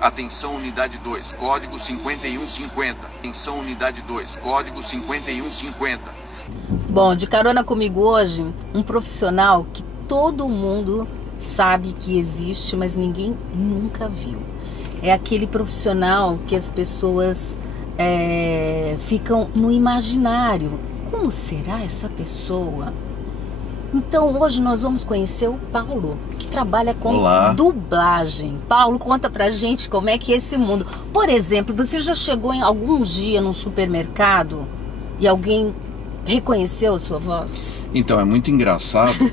Atenção unidade 2, código 5150. Atenção unidade 2, código 5150. Bom, de carona comigo hoje, um profissional que todo mundo sabe que existe, mas ninguém nunca viu. É aquele profissional que as pessoas ficam no imaginário. Como será essa pessoa? Então hoje nós vamos conhecer o Paulo, que trabalha com dublagem. Paulo, conta pra gente como é que é esse mundo. Por exemplo, você já chegou em algum dia num supermercado e alguém reconheceu a sua voz? Então, é muito engraçado,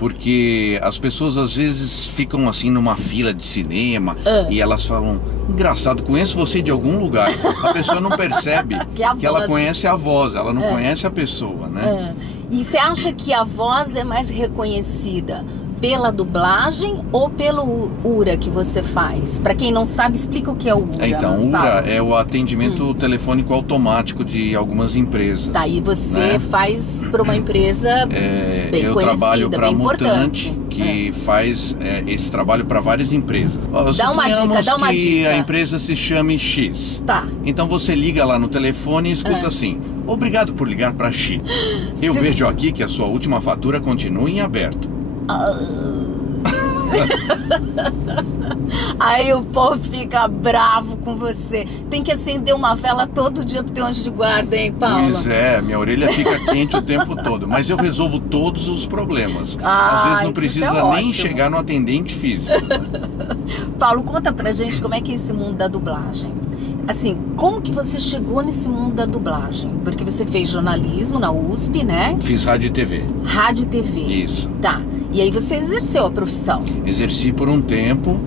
porque as pessoas às vezes ficam assim numa fila de cinema e elas falam, engraçado, conheço você de algum lugar. A pessoa não percebe que ela conhece a voz, ela não conhece a pessoa, né? E você acha que a voz é mais reconhecida pela dublagem ou pelo URA que você faz? Para quem não sabe, explica o que é o URA. Então, o URA é o atendimento telefônico automático de algumas empresas. Tá, e você faz para uma empresa bem eu conhecida, trabalho para a Mutante, importante. que faz esse trabalho para várias empresas. Dá uma dica. A empresa se chame X. Tá. Então você liga lá no telefone e escuta assim, obrigado por ligar para X. Eu vejo aqui que a sua última fatura continua em aberto. Aí o povo fica bravo com você. Tem que acender uma vela todo dia pro teu anjo de guarda, hein, Paulo? Pois é, minha orelha fica quente o tempo todo. Mas eu resolvo todos os problemas. Às vezes não precisa nem chegar no atendente físico. Paulo, conta pra gente como é que é esse mundo da dublagem. Assim, como que você chegou nesse mundo da dublagem? Porque você fez jornalismo na USP, né? Fiz rádio e TV. Rádio e TV. Isso. Tá. E aí você exerceu a profissão? Exerci por um tempo,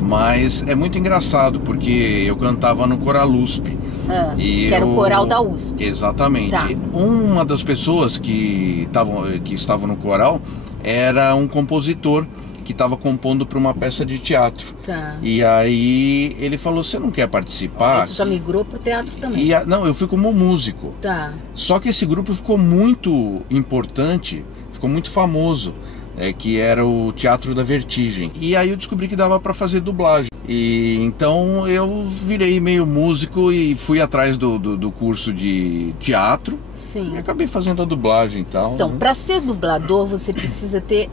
mas é muito engraçado, porque eu cantava no Coral USP. Que era o coral da USP. Exatamente. Tá. Uma das pessoas que estavam no coral era um compositor que estava compondo para uma peça de teatro. Tá. E aí ele falou, você não quer participar? Aí tu já migrou pro teatro também? Não, eu fui como músico. Tá. Só que esse grupo ficou muito importante, ficou muito famoso, que era o Teatro da Vertigem. E aí eu descobri que dava para fazer dublagem. E então eu virei meio músico e fui atrás do curso de teatro. Sim. E acabei fazendo a dublagem e tal. Então, para ser dublador, você precisa ter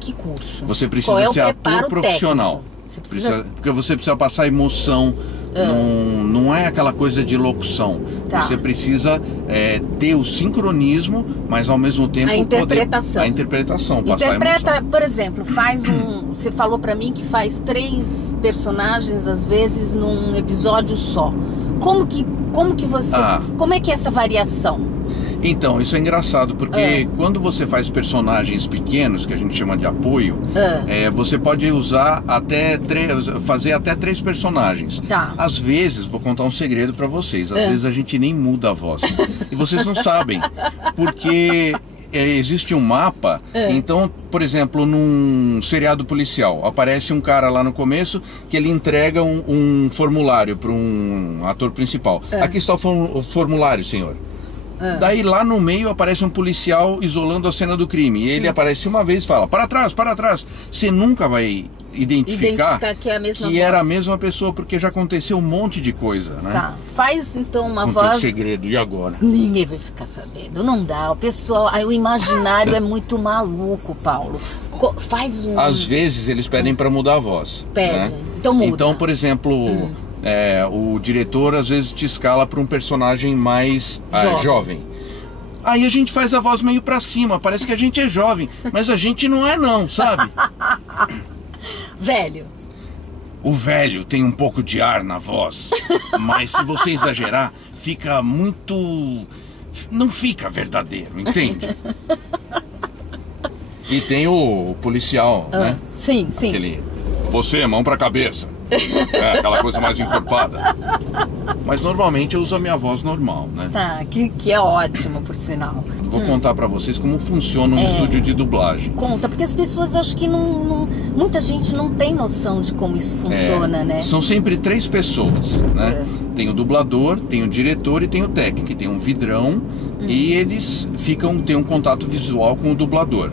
que curso? Você precisa ser ator profissional. Você precisa... Porque você precisa passar emoção, não é aquela coisa de locução. Tá. Você precisa ter o sincronismo, mas ao mesmo tempo a interpretação. A interpretação, Interpreta, por exemplo, faz você falou pra mim que faz 3 personagens às vezes num episódio só. Como que você... Como é que é essa variação? Então, isso é engraçado, porque quando você faz personagens pequenos, que a gente chama de apoio, você pode usar fazer até 3 personagens. Tá. Às vezes, vou contar um segredo pra vocês, às vezes a gente nem muda a voz. E vocês não sabem, porque existe um mapa, então, por exemplo, num seriado policial, aparece um cara lá no começo que ele entrega um formulário para um ator principal. Aqui está o formulário, senhor. Daí lá no meio aparece um policial isolando a cena do crime. E ele aparece uma vez e fala, para trás, para trás. Você nunca vai identificar que é a mesma que era a mesma pessoa, porque já aconteceu um monte de coisa, né? Tá, faz então uma voz... voz... segredo, e agora? Ninguém vai ficar sabendo, não dá. O pessoal, o imaginário é muito maluco, Paulo. Faz um... Às vezes eles pedem para mudar a voz. Pede, né? então muda. Então, por exemplo... o diretor às vezes te escala para um personagem mais jovem. Aí a gente faz a voz meio para cima, parece que a gente é jovem, mas a gente não é não, sabe? Velho. O velho tem um pouco de ar na voz, mas se você exagerar, fica muito... não fica verdadeiro, entende? E tem o policial, né? Sim. Você, mão pra cabeça. Aquela coisa mais encorpada. Mas normalmente eu uso a minha voz normal, né? Tá, que é ótimo, por sinal. Vou contar pra vocês como funciona um estúdio de dublagem. Conta, porque as pessoas, acho que muita gente não tem noção de como isso funciona, né? São sempre 3 pessoas, né? Tem o dublador, tem o diretor e tem o técnico, que tem um vidrão e eles tem um contato visual com o dublador.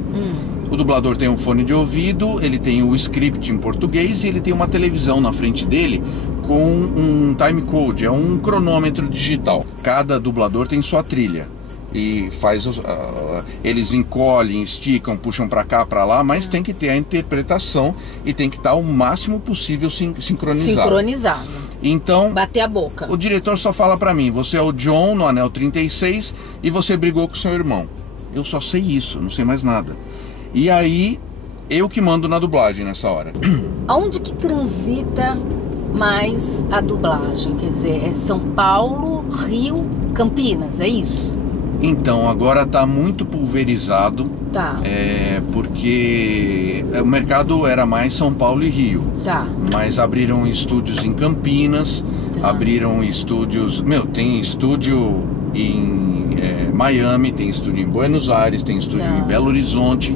O dublador tem um fone de ouvido, ele tem o script em português e ele tem uma televisão na frente dele com um time code, é um cronômetro digital. Cada dublador tem sua trilha e faz eles encolhem, esticam, puxam para cá, para lá, mas tem que ter a interpretação e tem que estar o máximo possível sincronizado. Então, bater a boca. O diretor só fala para mim: você é o John no Anel 36 e você brigou com seu irmão. Eu só sei isso, não sei mais nada. E aí, eu que mando na dublagem nessa hora. Aonde que transita mais a dublagem? Quer dizer, é São Paulo, Rio, Campinas, é isso? Então, agora tá muito pulverizado. Tá. Porque o mercado era mais São Paulo e Rio. Tá. Mas abriram estúdios em Campinas, abriram estúdios... tem estúdio em Miami, tem estúdio em Buenos Aires, tem estúdio em Belo Horizonte.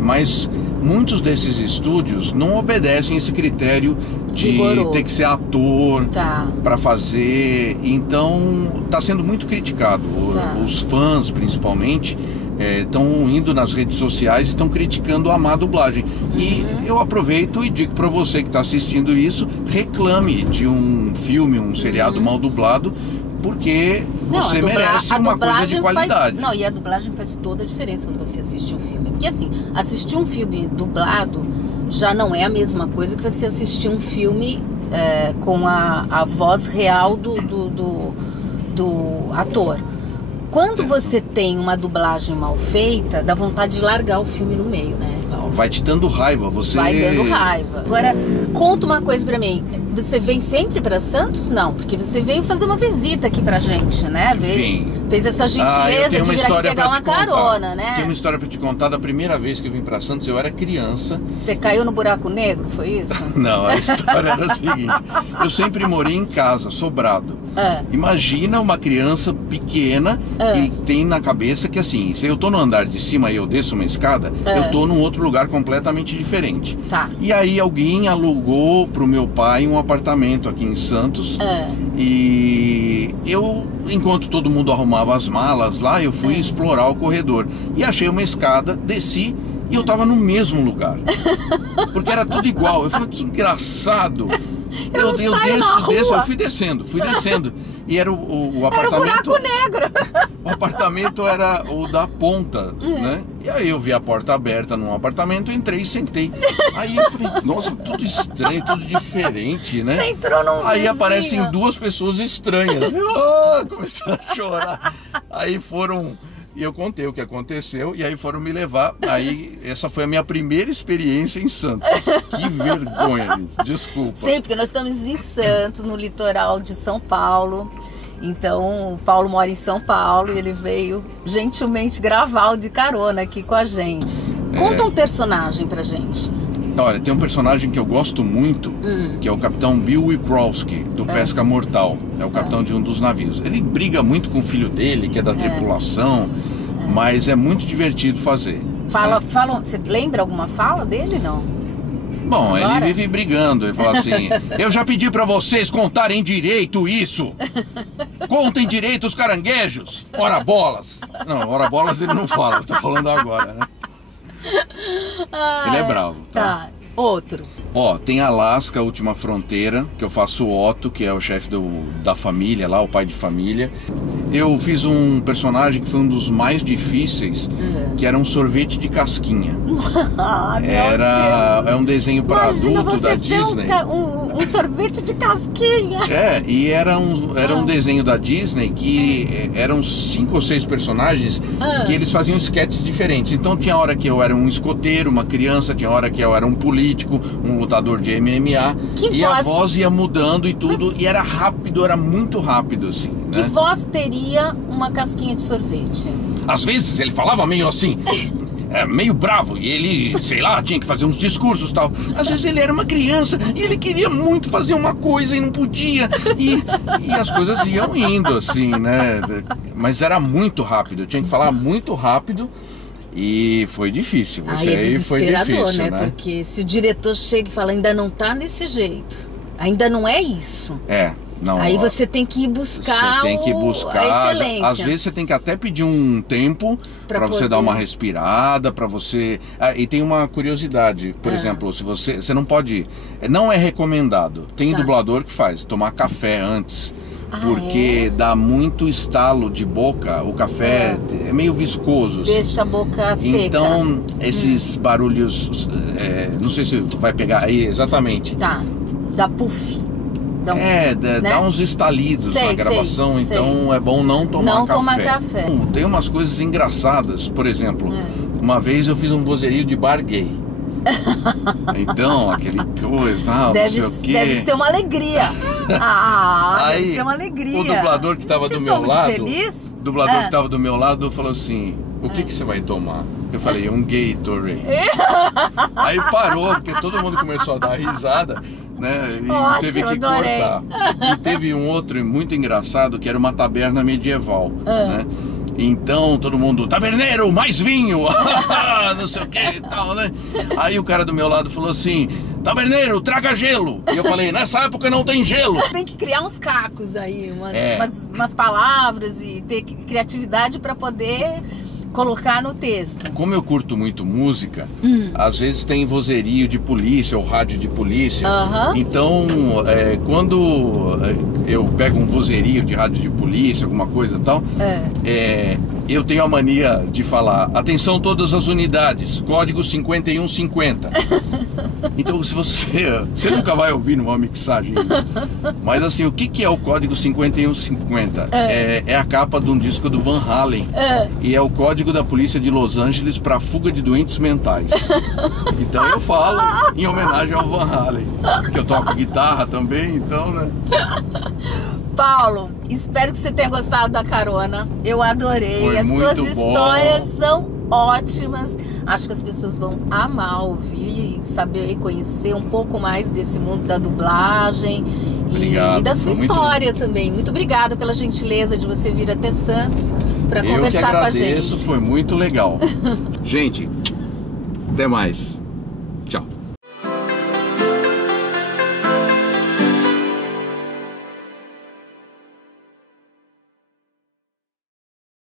Mas muitos desses estúdios não obedecem esse critério de ter que ser ator para fazer. Então está sendo muito criticado. Os fãs, principalmente, estão indo nas redes sociais e estão criticando a má dublagem. E eu aproveito e digo para você que está assistindo isso: reclame de um filme, um seriado mal dublado, porque você merece uma coisa de qualidade. E a dublagem faz toda a diferença quando você assiste um filme. Porque assim, assistir um filme dublado já não é a mesma coisa que você assistir um filme com a voz real do ator. Quando você tem uma dublagem mal feita, dá vontade de largar o filme no meio, né? Vai te dando raiva, você... Vai dando raiva. Agora, conta uma coisa pra mim. Você vem sempre pra Santos? Não, porque você veio fazer uma visita aqui pra gente, né? Sim. Fez essa gentileza de vir aqui pegar uma carona, né? Tem uma história pra te contar. Da primeira vez que eu vim pra Santos, eu era criança. Você caiu no buraco negro, foi isso? Não, a história era a seguinte: eu sempre morei em casa, sobrado. Imagina uma criança pequena que tem na cabeça que assim, se eu tô no andar de cima e eu desço uma escada, eu tô num outro lugar completamente diferente. Tá. E aí alguém alugou pro meu pai um apartamento aqui em Santos. E eu, enquanto todo mundo arrumava as malas lá, eu fui explorar o corredor e achei uma escada, desci e eu tava no mesmo lugar. Porque era tudo igual. Eu falei, que engraçado. Eu desço, eu fui descendo. E era o apartamento... Era o buraco negro. O apartamento era o da ponta, né? E aí eu vi a porta aberta num apartamento, entrei e sentei. Aí eu falei, nossa, tudo estranho, tudo diferente, né? Você entrou num Aí vizinho. aparecem duas pessoas estranhas. Comecei a chorar. Aí foram... E eu contei o que aconteceu e aí foram me levar. Aí essa foi a minha primeira experiência em Santos. Que vergonha, desculpa. Sim, porque nós estamos em Santos, no litoral de São Paulo. Então, o Paulo mora em São Paulo e ele veio gentilmente gravar o de carona aqui com a gente. Conta um personagem pra gente. Olha, tem um personagem que eu gosto muito, que é o capitão Bill Wikrowski, do Pesca Mortal. É o capitão de um dos navios. Ele briga muito com o filho dele, que é da tripulação, mas é muito divertido fazer. Você lembra alguma fala dele, não? Bom, agora? Ele vive brigando, ele fala assim: eu já pedi pra vocês contarem direito isso. Contem direito os caranguejos. Ora bolas. Não, ora bolas ele não fala, eu tô falando agora, né? Ele é bravo. Tá. Outro. Tem Alaska, a Última Fronteira, que eu faço o Otto, que é o chefe da família lá, o pai de família. Eu fiz um personagem que foi um dos mais difíceis, que era um sorvete de casquinha. É um desenho para adulto da Disney. Um sorvete de casquinha. E era um desenho da Disney que eram 5 ou 6 personagens que eles faziam sketches diferentes. Então tinha hora que eu era um escoteiro, uma criança, tinha hora que eu era um político, um lutador de MMA. A voz ia mudando e tudo, e era rápido, era muito rápido assim. Que voz teria uma casquinha de sorvete? Às vezes ele falava meio assim, meio bravo, e ele, sei lá, tinha que fazer uns discursos e tal. Às vezes ele era uma criança e ele queria muito fazer uma coisa e não podia, e as coisas iam indo assim, né? Mas era muito rápido, eu tinha que falar muito rápido. E foi difícil. Aí é foi difícil, né? Porque se o diretor chega e fala, ainda não tá desse jeito, ainda não é isso. na Aí hora. você tem que ir buscar, Você tem que buscar, a excelência. às vezes você tem que até pedir um tempo para você poder dar uma respirada, para você... E tem uma curiosidade, por exemplo, se você não pode, não é recomendado, tem dublador que faz, tomar café antes, porque dá muito estalo de boca, o café é meio viscoso. Deixa a boca seca. Então, esses barulhos, não sei se vai pegar aí exatamente. Tá, dá puff. Dá uns estalidos na gravação, então é bom não tomar café. Tomar café. Tem umas coisas engraçadas, por exemplo, uma vez eu fiz um vozerio de bar gay. Então, aquele coisa, não sei o quê. Deve ser uma alegria. Aí, deve ser uma alegria. O dublador que estava do meu lado, feliz? que estava do meu lado falou assim: o que você vai tomar? Eu falei, um Gatorade. Aí parou, porque todo mundo começou a dar risada, né? E Ótimo, teve que adorei. cortar. E teve um outro muito engraçado, que era uma taberna medieval, né? Então todo mundo, taberneiro, mais vinho, não sei o que e tal, né? Aí o cara do meu lado falou assim: taberneiro, traga gelo. E eu falei, nessa época não tem gelo. Tem que criar uns cacos aí, umas palavras e ter criatividade para poder colocar no texto. Como eu curto muito música, às vezes tem vozerio de polícia ou rádio de polícia. Então, quando eu pego um vozerio de rádio de polícia, alguma coisa e tal, eu tenho a mania de falar: atenção todas as unidades, código 5150. Então, se você nunca vai ouvir numa mixagem isso. Mas assim, o que é o código 5150? É a capa de um disco do Van Halen. E é o código da polícia de Los Angeles para fuga de doentes mentais. Então eu falo em homenagem ao Van Halen, que eu toco guitarra também, então, né? Paulo, espero que você tenha gostado da carona. Eu adorei. Foi As muito tuas bom. histórias são ótimas. Acho que as pessoas vão amar ouvir e saber e conhecer um pouco mais desse mundo da dublagem. Obrigado. E da sua Foi muito história também. Muito obrigada pela gentileza de você vir até Santos para Eu que conversar com a gente. agradeço, foi muito legal. Gente, até mais.